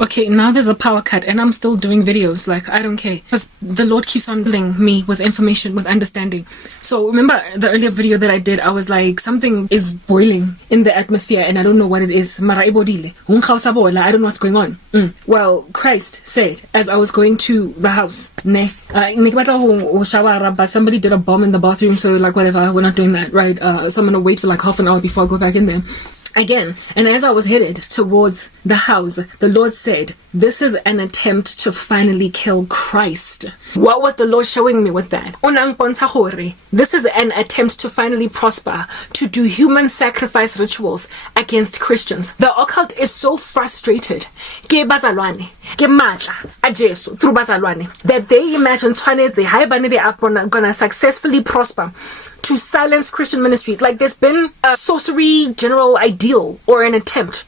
Okay, now there's a power cut and I'm still doing videos. Like, I don't care. Because the Lord keeps on filling me with information, with understanding. So remember the earlier video that I did, I was like, something is boiling in the atmosphere and I don't know what it is. I don't know what's going on. Well, Christ said, as I was going to the house, somebody did a bomb in the bathroom, so like whatever, we're not doing that, right? So I'm gonna wait for like half an hour before I go back in there. Again, and as I was headed towards the house, the Lord said, this is an attempt to finally kill Christ. What was the Lord showing me with that? This is an attempt to finally prosper, to do human sacrifice rituals against Christians. The occult is so frustrated that they imagine they are gonna successfully prosper to silence Christian ministries. Like there's been a sorcery general ideal or an attempt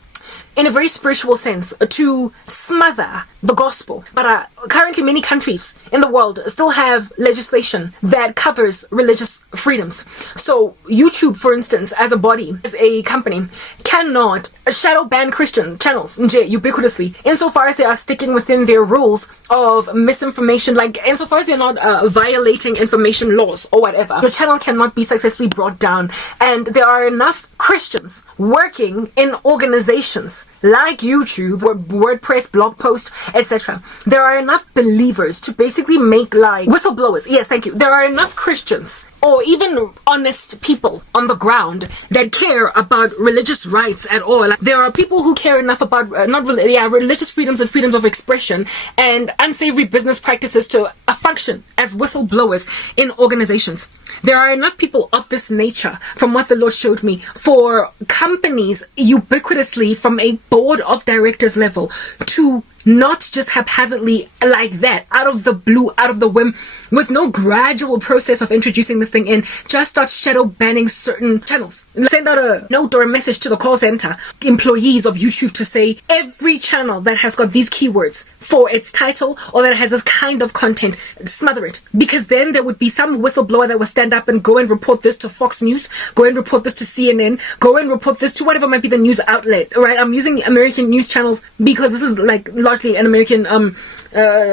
in a very spiritual sense to smother the gospel. But currently many countries in the world still have legislation that covers religious freedoms. So YouTube, for instance, as a body, as a company, cannot shadow ban Christian channels ubiquitously insofar as they are sticking within their rules of misinformation, like insofar as they're not violating information laws or whatever. Your channel cannot be successfully brought down. And there are enough Christians working in organizations like YouTube, WordPress, blog post, etc. There are enough believers to basically make like whistleblowers. Yes, thank you. There are enough Christians or even honest people on the ground that care about religious rights at all. Like, there are people who care enough about religious freedoms and freedoms of expression and unsavory business practices to function as whistleblowers in organizations. There are enough people of this nature, from what the Lord showed me, for companies ubiquitously from a board of directors level to not just haphazardly like that, out of the blue, out of the whim, with no gradual process of introducing this thing in, just start shadow banning certain channels. Send out a note or a message to the call center employees of YouTube to say every channel that has got these keywords for its title or that has this kind of content, smother it. Because then there would be some whistleblower that would stand up and go and report this to Fox News, go and report this to CNN, go and report this to whatever might be the news outlet, right? I'm using American news channels because this is like largely an American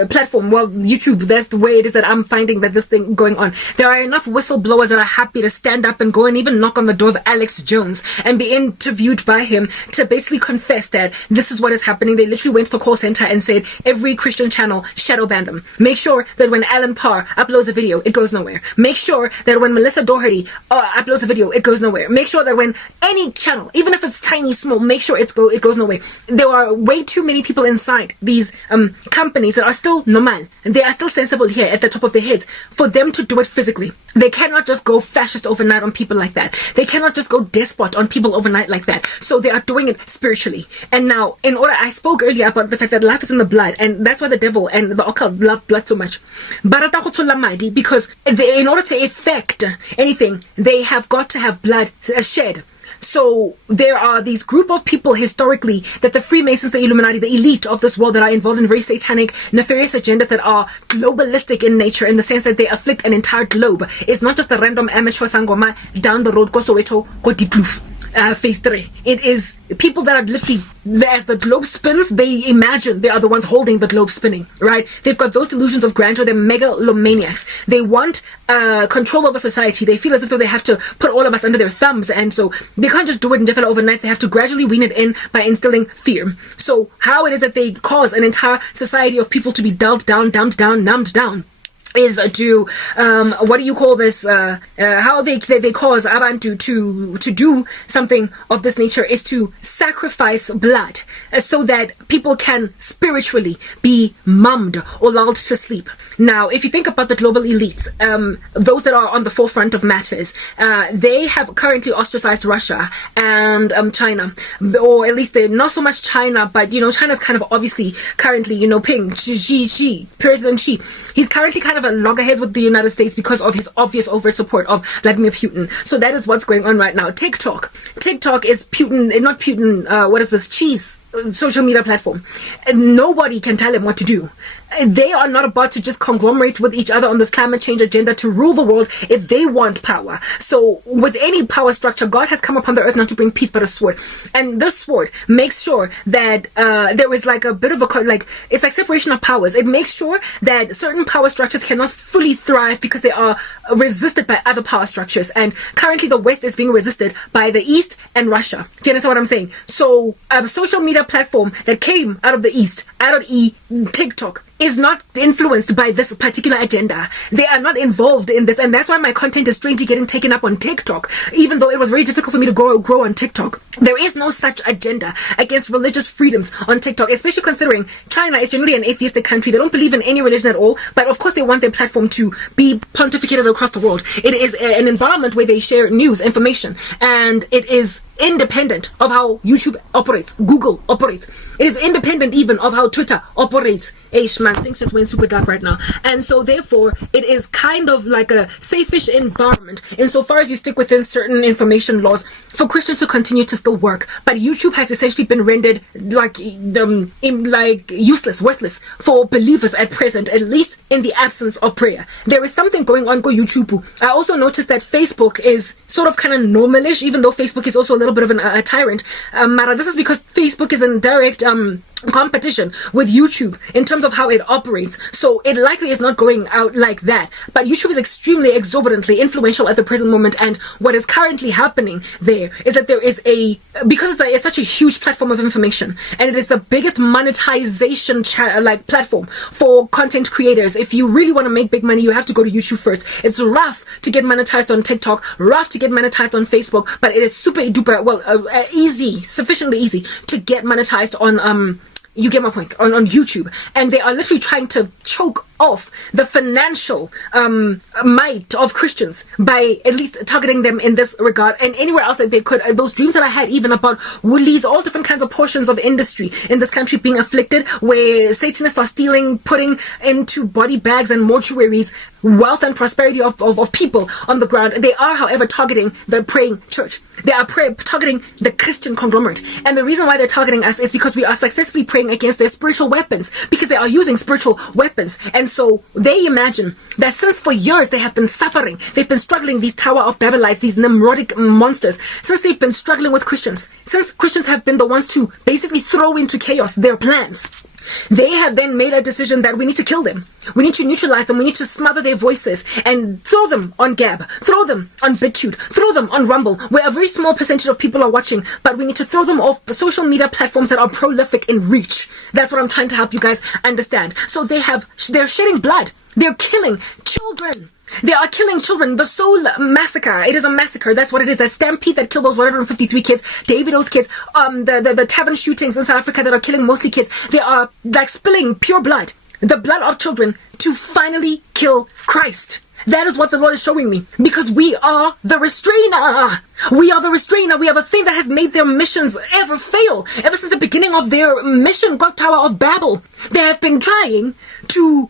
platform. Well, YouTube, that's the way it is that I'm finding that this thing going on. There are enough whistleblowers that are happy to stand up and go and even knock on the door of Alex Jones and be interviewed by him to basically confess that this is what is happening. They literally went to the call center and said every Christian channel shadow ban them. Make sure that when Alan Parr uploads a video, it goes nowhere. Make sure that when Melissa Doherty uploads a video, it goes nowhere. Make sure that when any channel, even if it's tiny, small, make sure it goes nowhere. There are way too many people inside these companies that are still normal and they are still sensible here at the top of their heads for them to do it physically. They cannot just go fascist overnight on people like that. They cannot just go despot on people overnight like that. So they are doing it spiritually. And now, I spoke earlier about the fact that life is in the blood, and that's why the devil and the occult love blood so much. Because in order to effect anything, they have got to have blood shed. So there are these group of people historically that the Freemasons, the Illuminati, the elite of this world that are involved in very satanic, nefarious agendas that are globalistic in nature, in the sense that they afflict an entire globe. It's not just a random amateur sangoma down the road, go Soweto, go Diepkloof. Phase 3. It is people that are literally, as the globe spins, they imagine they are the ones holding the globe spinning, right? They've got those delusions of grandeur. They're megalomaniacs. They want control over society. They feel as if though they have to put all of us under their thumbs, and so they can't just do it indefinitely overnight. They have to gradually wean it in by instilling fear. So how it is that they cause an entire society of people to be dulled down, dumbed down, numbed down, is to what do you call this, how they cause abantu to do something of this nature is to sacrifice blood so that people can spiritually be mummed or lulled to sleep. Now, if you think about the global elites, those that are on the forefront of matters, they have currently ostracized Russia and China, or at least they're not so much China, but China's kind of obviously currently, President Xi, he's currently kind of a loggerheads with the United States because of his obvious over support of Vladimir Putin. So that is what's going on right now. TikTok is Putin, not Putin, what is this, cheese social media platform. Nobody can tell him what to do. They are not about to just conglomerate with each other on this climate change agenda to rule the world if they want power. So with any power structure, God has come upon the earth not to bring peace but a sword. And this sword makes sure that there is like a bit of a, it's like separation of powers. It makes sure that certain power structures cannot fully thrive because they are resisted by other power structures. And currently the West is being resisted by the East and Russia. Do you understand what I'm saying? So a social media platform that came out of the East, out of TikTok, is not influenced by this particular agenda. They are not involved in this, and that's why my content is strangely getting taken up on TikTok, even though it was very difficult for me to grow on TikTok. There is no such agenda against religious freedoms on TikTok, especially considering China is generally an atheistic country. They don't believe in any religion at all, but of course they want their platform to be pontificated across the world. It is an environment where they share news, information, and it is independent of how YouTube operates, Google operates. It is independent even of how Twitter operates. Eish man, things just went super dark right now. And so therefore, it is kind of like a safe-ish environment insofar as you stick within certain information laws for Christians to continue to still work. But YouTube has essentially been rendered like useless, worthless for believers at present, at least in the absence of prayer. There is something going on, go YouTube. I also noticed that Facebook is sort of kind of normalish, even though Facebook is also a little bit of a tyrant. Mara, this is because Facebook is in direct competition with YouTube in terms of how it operates, so it likely is not going out like that. But YouTube is extremely exorbitantly influential at the present moment, and what is currently happening there is that there is because it's such a huge platform of information, and it is the biggest monetization platform for content creators. If you really want to make big money, you have to go to YouTube first. It's rough to get monetized on TikTok, rough to get monetized on Facebook, but it is super duper easy, sufficiently easy to get monetized on you get my point, on YouTube. And they are literally trying to choke off the financial might of Christians by at least targeting them in this regard, and anywhere else that they could. Those dreams that I had even about woolies, all different kinds of portions of industry in this country being afflicted, where Satanists are stealing, putting into body bags and mortuaries wealth and prosperity of people on the ground. They are, however, targeting the praying church. They are targeting the Christian conglomerate. And the reason why they're targeting us is because we are successfully praying against their spiritual weapons, because they are using spiritual weapons. And so they imagine that since for years they have been suffering, they've been struggling, these Tower of Babelites, these Nimrodic monsters, since they've been struggling with Christians, since Christians have been the ones to basically throw into chaos their plans, they have then made a decision that we need to kill them. We need to neutralize them. We need to smother their voices and throw them on Gab, throw them on BitChute, throw them on Rumble, where a very small percentage of people are watching, but we need to throw them off social media platforms that are prolific in reach. That's what I'm trying to help you guys understand. So they're shedding blood. They're killing children. They are killing children. The Soul Massacre. It is a massacre. That's what it is. That stampede that killed those 153 kids. Davido's kids. The tavern shootings in South Africa that are killing mostly kids. They are like spilling pure blood. The blood of children to finally kill Christ. That is what the Lord is showing me. Because we are the restrainer. We are the restrainer. We are the thing that has made their missions ever fail. Ever since the beginning of their mission, God Tower of Babel, they have been trying to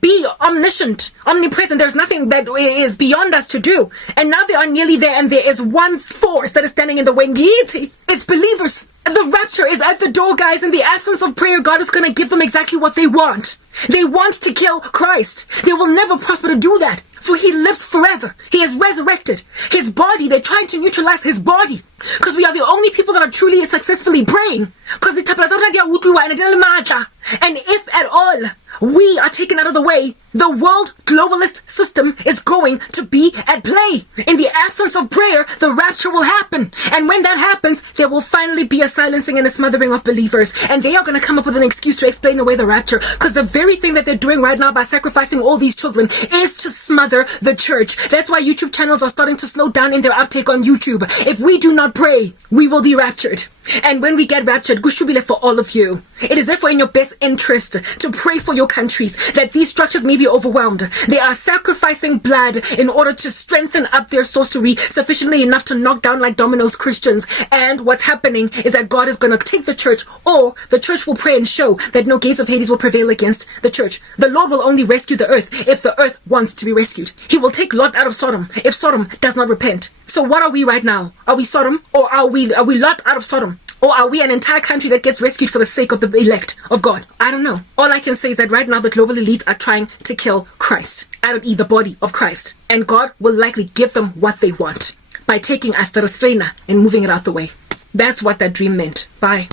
be omniscient, omnipresent. There's nothing that is beyond us to do. And now they are nearly there, and there is one force that is standing in the way. It's believers. The rapture is at the door, guys. In the absence of prayer, God is going to give them exactly what they want. They want to kill Christ. They will never prosper to do that. For he lives forever. He has resurrected his body. They're trying to neutralize his body. Because we are the only people that are truly successfully praying. Because and if at all we are taken out of the way, the world globalist system is going to be at play. In the absence of prayer, the rapture will happen. And when that happens, there will finally be a silencing and a smothering of believers. And they are going to come up with an excuse to explain away the rapture. Because the very thing that they're doing right now by sacrificing all these children is to smother the church. That's why YouTube channels are starting to slow down in their uptake on YouTube. If we do not pray, we will be raptured. And when we get raptured, good should be left for all of you. It is therefore in your best interest to pray for your countries, that these structures may be overwhelmed. They are sacrificing blood in order to strengthen up their sorcery sufficiently enough to knock down like dominoes Christians. And what's happening is that God is going to take the church, or the church will pray and show that no gates of Hades will prevail against the church. The Lord will only rescue the earth if the earth wants to be rescued. He will take Lot out of Sodom if Sodom does not repent. So what are we right now? Are we Sodom, or are we Lot out of Sodom? Or are we an entire country that gets rescued for the sake of the elect of God? I don't know. All I can say is that right now the global elites are trying to kill Christ, i.e. the body of Christ. And God will likely give them what they want by taking us the restrainer and moving it out the way. That's what that dream meant. Bye.